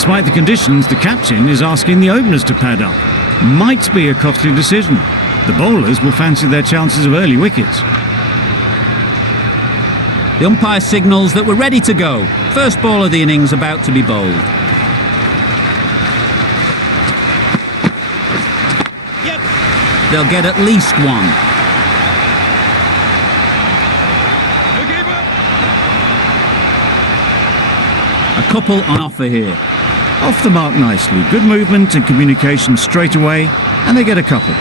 Despite the conditions, the captain is asking the openers to pad up. Might be a costly decision. The bowlers will fancy their chances of early wickets. The umpire signals that we're ready to go. First ball of the innings about to be bowled. Yep. They'll get at least one. A couple on offer here. Off the mark nicely. Good movement and communication straight away, and they get a couple.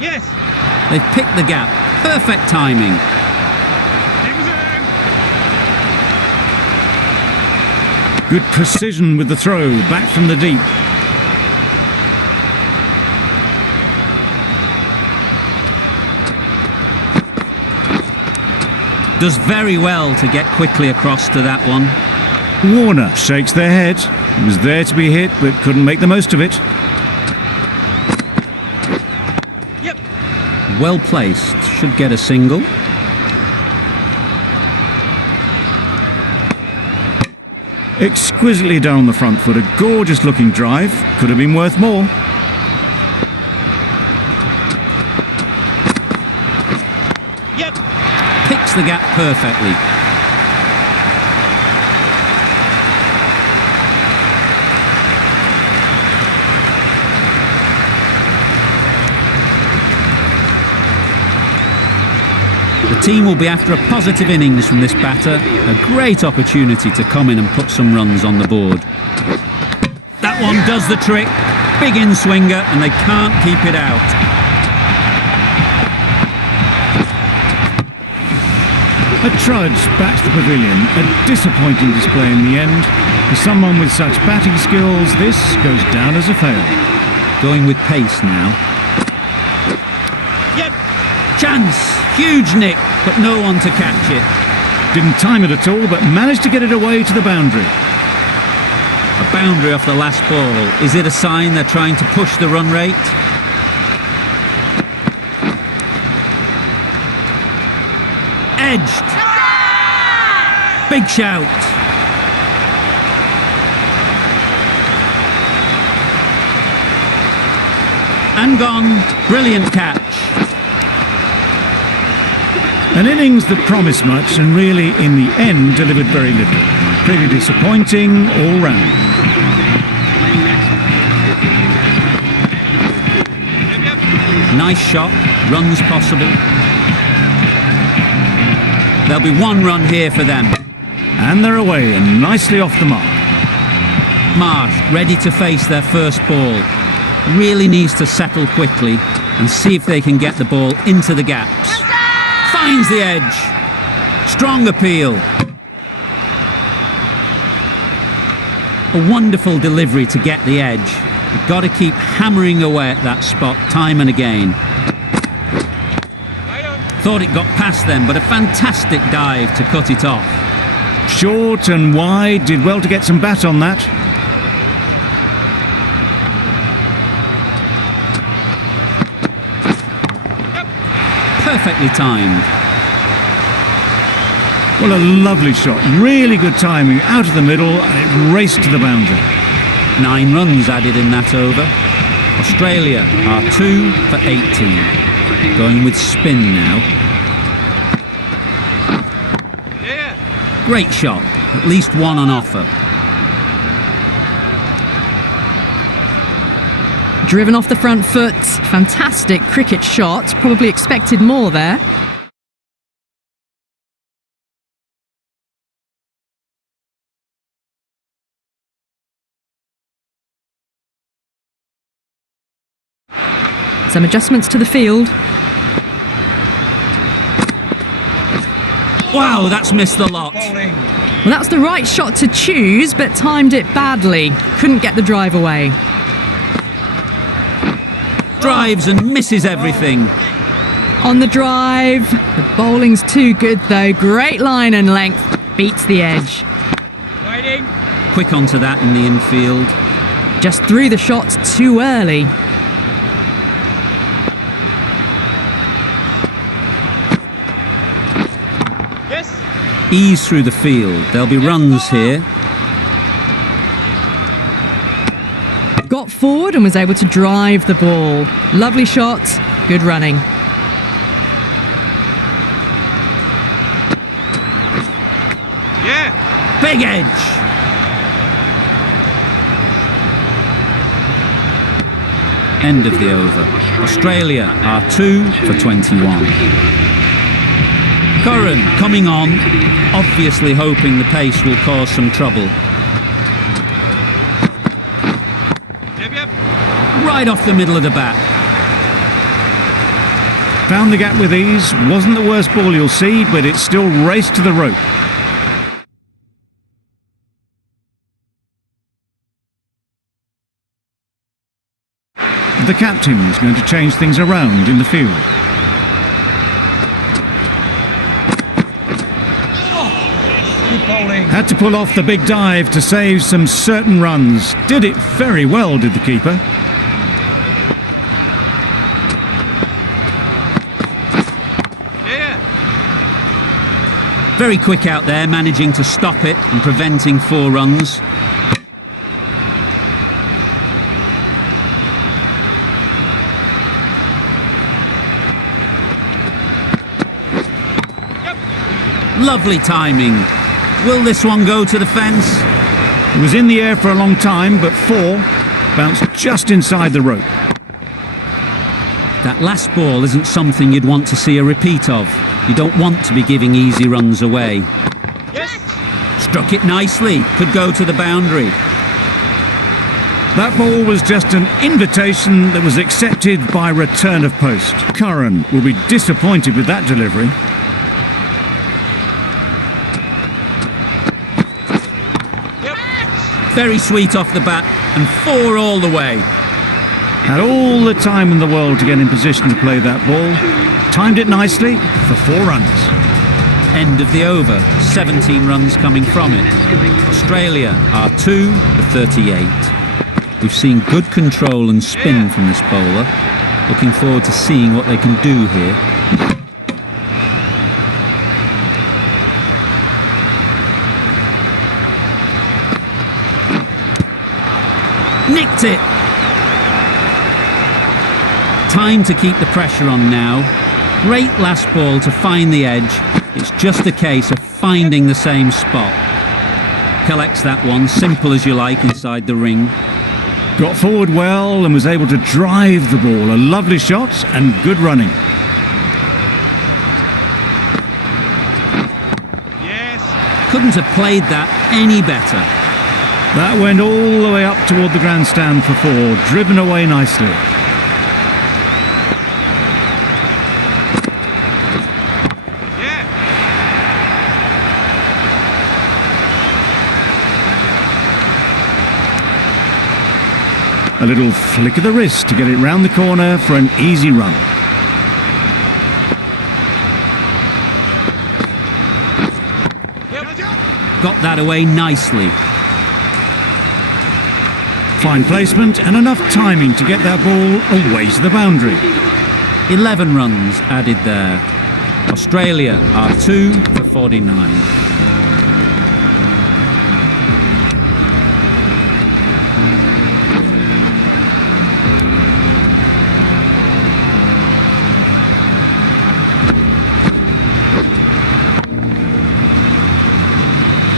Yes! They've picked the gap. Perfect timing. Good precision with the throw, back from the deep. Does very well to get quickly across to that one. Warner shakes their head. He was there to be hit, but couldn't make the most of it. Yep. Well placed. Should get a single. Exquisitely done on the front foot. A gorgeous looking drive. Could have been worth more. Yep. Picks the gap perfectly. The team will be after a positive innings from this batter. A great opportunity to come in and put some runs on the board. That one does the trick. Big in-swinger, and they can't keep it out. A trudge back to the pavilion. A disappointing display in the end. For someone with such batting skills, this goes down as a fail. Going with pace now. Yep. Chance. Huge nick, but no one to catch it. Didn't time it at all, but managed to get it away to the boundary. A boundary off the last ball. Is it a sign they're trying to push the run rate? Edged. Big shout. And gone. Brilliant catch. An innings that promised much and really, in the end, delivered very little. Pretty disappointing all round. Nice shot, runs possible. There'll be one run here for them. And they're away and nicely off the mark. Marsh ready to face their first ball. Really needs to settle quickly and see if they can get the ball into the gaps. Finds the edge. Strong appeal. A wonderful delivery to get the edge. You've got to keep hammering away at that spot time and again. Thought it got past them, but a fantastic dive to cut it off. Short and wide, did well to get some bat on that. Perfectly timed. Well, a lovely shot. Really good timing. Out of the middle, and it raced to the boundary. 9 runs added in that over. Australia are 2 for 18. Going with spin now. Great shot. At least one on offer. Driven off the front foot. Fantastic cricket shot. Probably expected more there. Some adjustments to the field. Wow, that's missed the lot. Well, that's the right shot to choose, but timed it badly. Couldn't get the drive away. Drives and misses everything. On the drive. The bowling's too good though. Great line and length. Beats the edge. Quick onto that in the infield. Just threw the shot too early. Ease through the field. There'll be runs here. Got forward and was able to drive the ball. Lovely shot, good running. Yeah. Big edge. End of the over. Australia are 2 for 21. Curran coming on, obviously hoping the pace will cause some trouble. Yep. Right off the middle of the bat. Found the gap with ease. Wasn't the worst ball you'll see, but it still raced to the rope. The captain is going to change things around in the field. Had to pull off the big dive to save some certain runs. Did it very well, did the keeper. Yeah. Very quick out there, managing to stop it and preventing 4 runs. Lovely timing. Will this one go to the fence? It was in the air for a long time, but 4 bounced just inside the rope. That last ball isn't something you'd want to see a repeat of. You don't want to be giving easy runs away. Yes. Struck it nicely. Could go to the boundary. That ball was just an invitation that was accepted by return of post. Curran will be disappointed with that delivery. Very sweet off the bat and 4 all the way. Had all the time in the world to get in position to play that ball. Timed it nicely for 4 runs. End of the over. 17 runs coming from it. Australia are 2 for 38. We've seen good control and spin from this bowler. Looking forward to seeing what they can do here. Nicked it! Time to keep the pressure on now. Great last ball to find the edge. It's just a case of finding the same spot. Collects that one, simple as you like, inside the ring. Got forward well and was able to drive the ball. A lovely shot and good running. Yes. Couldn't have played that any better. That went all the way up toward the grandstand for 4, driven away nicely. Yeah. A little flick of the wrist to get it round the corner for an easy run. Yep. Got that away nicely. Fine placement and enough timing to get that ball away to the boundary. 11 runs added there. Australia are 2 for 49.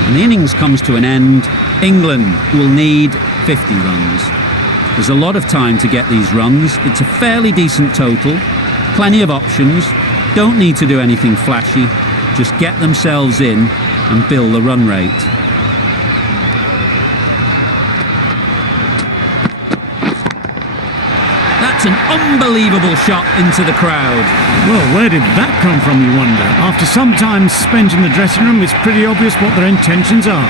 And the innings comes to an end. England will need 50 runs. There's a lot of time to get these runs. It's a fairly decent total. Plenty of options. Don't need to do anything flashy. Just get themselves in and build the run rate. That's an unbelievable shot into the crowd. Well, where did that come from, you wonder? After some time spent in the dressing room, it's pretty obvious what their intentions are.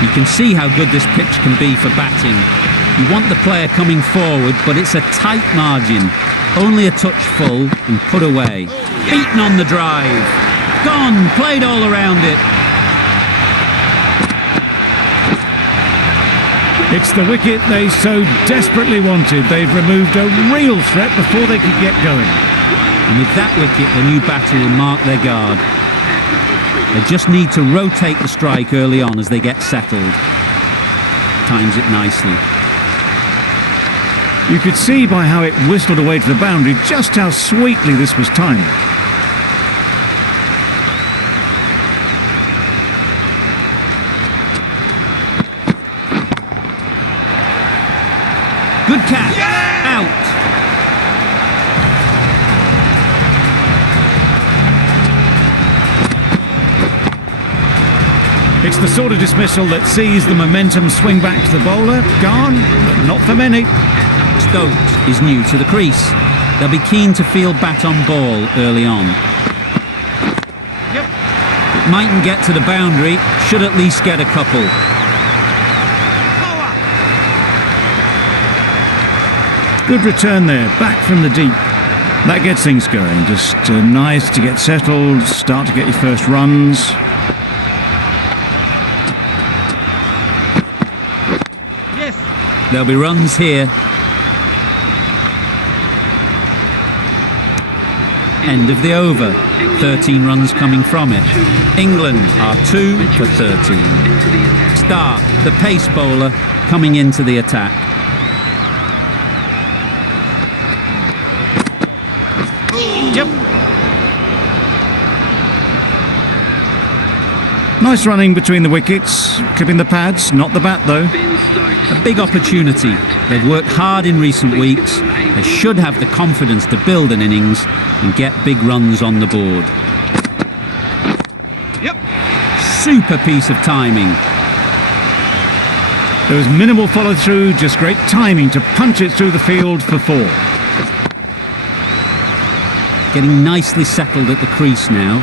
You can see how good this pitch can be for batting. You want the player coming forward, but it's a tight margin. Only a touch full and put away. Beaten on the drive. Gone, played all around it. It's the wicket they so desperately wanted. They've removed a real threat before they could get going. And with that wicket, the new batter will mark their guard. They just need to rotate the strike early on as they get settled. Times it nicely. You could see by how it whistled away to the boundary just how sweetly this was timed. Good catch. Out. It's the sort of dismissal that sees the momentum swing back to the bowler. Gone, but not for many. Stokes is new to the crease. They'll be keen to field bat on ball early on. Yep. It mightn't get to the boundary, should at least get a couple. Power. Good return there, back from the deep. That gets things going. Just nice to get settled, start to get your first runs. Yes. There'll be runs here. End of the over. 13 runs coming from it. England are 2 for 13. Stark, the pace bowler, coming into the attack. Yep. Nice running between the wickets, clipping the pads, not the bat though. A big opportunity. They've worked hard in recent weeks. They should have the confidence to build an innings and get big runs on the board. Yep. Super piece of timing. There was minimal follow through, just great timing to punch it through the field for 4. Getting nicely settled at the crease now.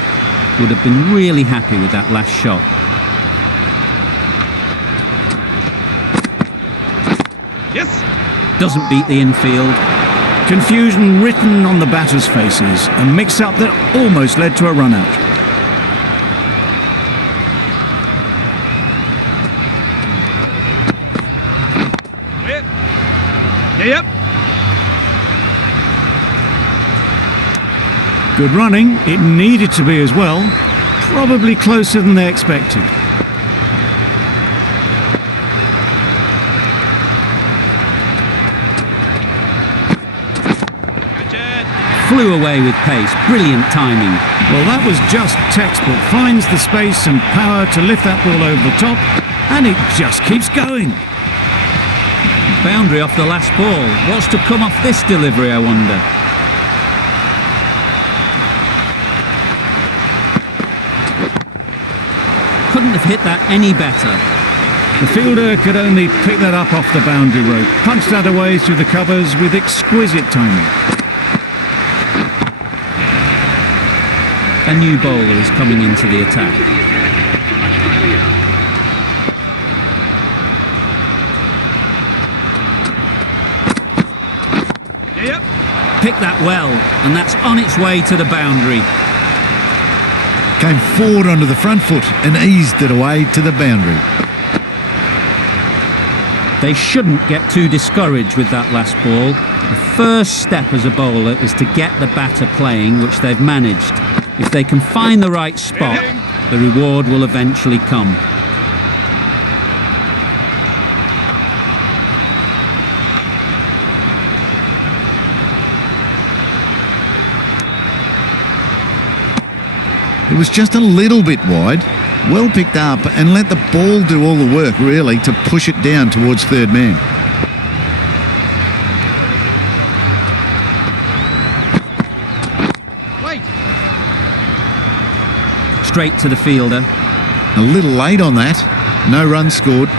Would have been really happy with that last shot. Yes. Doesn't beat the infield. Confusion written on the batters' faces, a mix-up that almost led to a run-out. Yep. Good running, it needed to be as well. Probably closer than they expected. Flew away with pace. Brilliant timing. Well, that was just textbook. Finds the space and power to lift that ball over the top, and it just keeps going. Boundary off the last ball. What's to come off this delivery, I wonder? Couldn't have hit that any better. The fielder could only pick that up off the boundary rope, punched that away through the covers with exquisite timing. A new bowler is coming into the attack. Yep. Picked that well, and that's on its way to the boundary. Came forward onto the front foot and eased it away to the boundary. They shouldn't get too discouraged with that last ball. The first step as a bowler is to get the batter playing, which they've managed. If they can find the right spot, the reward will eventually come. It was just a little bit wide, well picked up, and let the ball do all the work really to push it down towards third man. Wait. Straight to the fielder. A little late on that, no runs scored.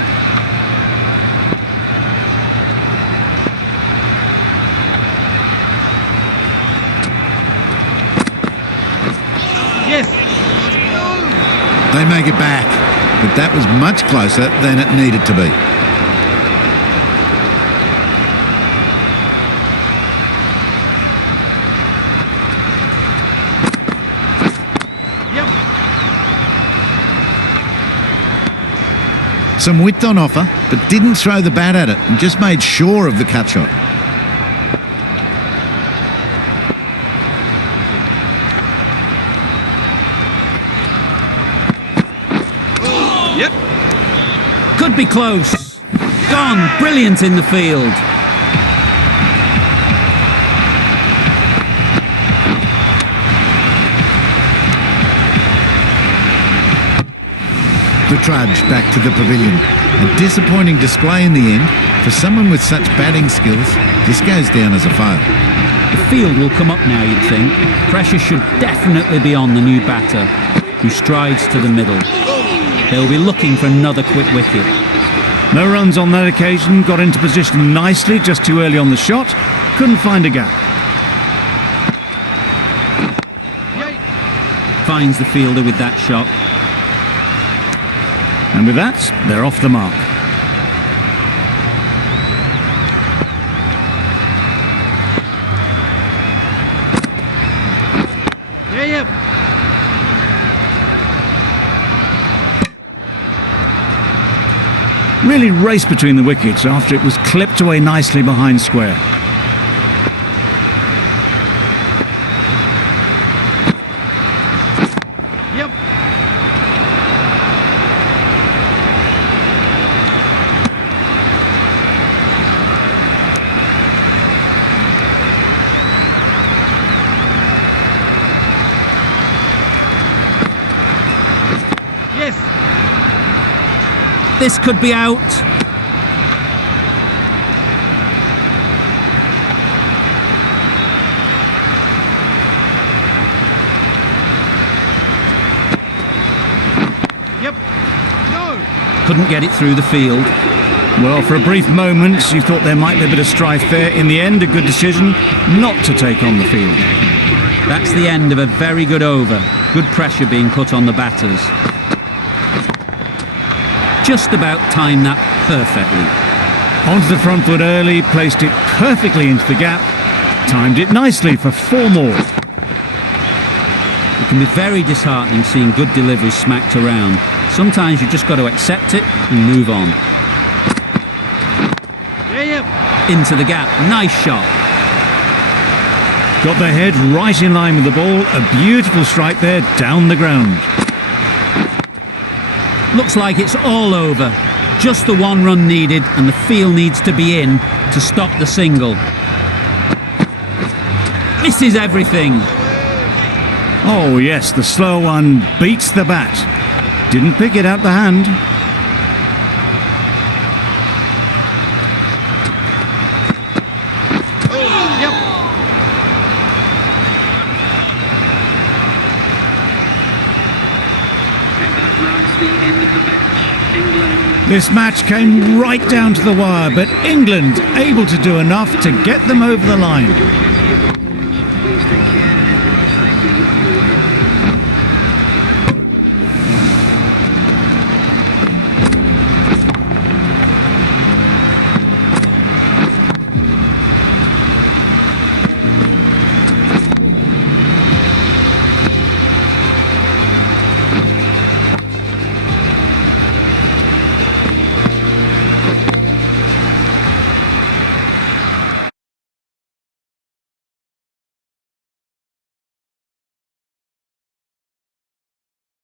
Yes. They make it back, but that was much closer than it needed to be. Yep. Some width on offer, but didn't throw the bat at it and just made sure of the cut shot. Yep. Could be close. Gone. Brilliant in the field. The trudge back to the pavilion. A disappointing display in the end. For someone with such batting skills, this goes down as a fail. The field will come up now, you'd think. Pressure should definitely be on the new batter, who strides to the middle. They'll be looking for another quick wicket. No runs on that occasion, got into position nicely just too early on the shot, couldn't find a gap. Finds the fielder with that shot. And with that, they're off the mark. Yep. Really raced between the wickets after it was clipped away nicely behind square. Yep. Yes. This could be out. Yep. No. Couldn't get it through the field. Well, for a brief moment, you thought there might be a bit of strife there. In the end, a good decision not to take on the field. That's the end of a very good over. Good pressure being put on the batters. Just about timed that perfectly. Onto the front foot early, placed it perfectly into the gap, timed it nicely for 4 more. It can be very disheartening seeing good deliveries smacked around. Sometimes you've just got to accept it and move on. Yep. Into the gap. Nice shot. Got their head right in line with the ball, a beautiful strike there down the ground. Looks like it's all over. Just the 1 run needed and the field needs to be in to stop the single. Misses everything. Oh yes, the slow one beats the bat. Didn't pick it out the hand. Yep. This match came right down to the wire, but England able to do enough to get them over the line.